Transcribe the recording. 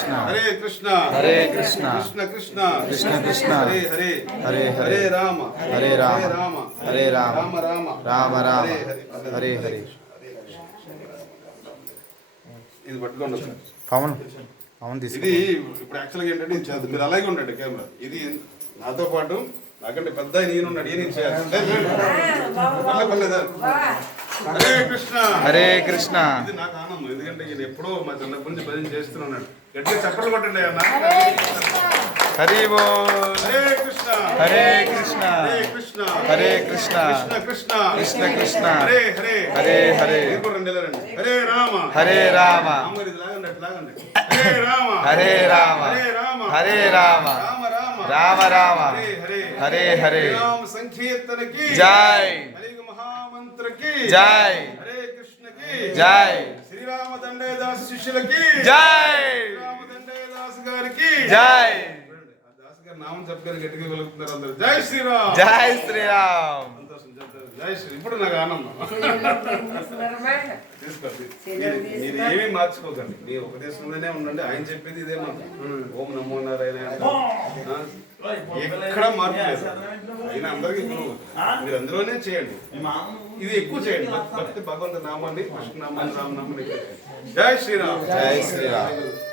కృష్ణ. హరే కృష్ణ. హరే కృష్ణ. కృష్ణ కృష్ణ. కృష్ణ కృష్ణ. హరే హరే. హరే హరే. రామ. హరే రామ. రామ. హరే రామ. రామ రామ. రామ రామ. హరే హరే. హరే ఇది పట్టుకోండి. పవన్. పవన్ తీసుకో ఇది ఇప్పుడు యాక్చువల్గా ఏంటంటే మీరు అలాగే ఉండండి కెమెరా ఇది నాతో పాటు నాకంటే పెద్ద నేను ఉన్నాడు. ఈయన చేయాలి? లేదు, లేదు. పర్లేదు, పర్లేదు. హరే కృష్ణ. హరే కృష్ణ. ఇది నాకు ఆనందం ఎందుకంటే ఈయన ఎప్పుడో మా చిన్నప్పటి నుంచి భజన చేస్తున్నాడు. గట్టిగా చప్పట్లు కొట్టండి అన్న హరి బోల్ హరే కృష్ణ. హరే కృష్ణ. హరే కృష్ణ. హరే కృష్ణ. కృష్ణ కృష్ణ. కృష్ణ కృష్ణ. హరే హరే. హరే హరే. హరే రామ. హరే రామ. హరే రామ. హరే రామ. హరే రామ. హరే రామ. రామ రామ. రామ రామ. హరే హరే. హరే హరే. రామ సంకీర్తనకి. జై. హరే మహామంత్రకి జై. హరే కృష్ణకి జై. శ్రీరామ దండేదాస్ శిష్యులకి జై. శ్రీరామ దండేదాస్ గారికి. జై. దాస్ గారి నామం చెప్పగానే గట్టిగా వెలుగుతున్నారు అందరు. జై శ్రీరామ్. జై శ్రీరామ్. జై శ్రీ. ఇప్పుడు నాకు ఆనందం. తీసుకోండి. మీరు- మీరు ఏమీ మార్చుకోకండి. మీ ఉపదేశంలోనే ఉండండి. ఆయన చెప్పేది ఇదే మంత్రం. ఓం నమో నారాయణ? ఎక్కడ మార్పు లేదు. ఆయన అందరికీ గురువు మీరు అందులోనే చేయండి. ఇది ఎక్కువ చేయండి. భక్తి- భగవంతు నామాన్ని కృష్ణ నామాన్ని రామ నామాన్ని. ఎక్కువ చేయండి. జై శ్రీరామ్. జై శ్రీరామ్.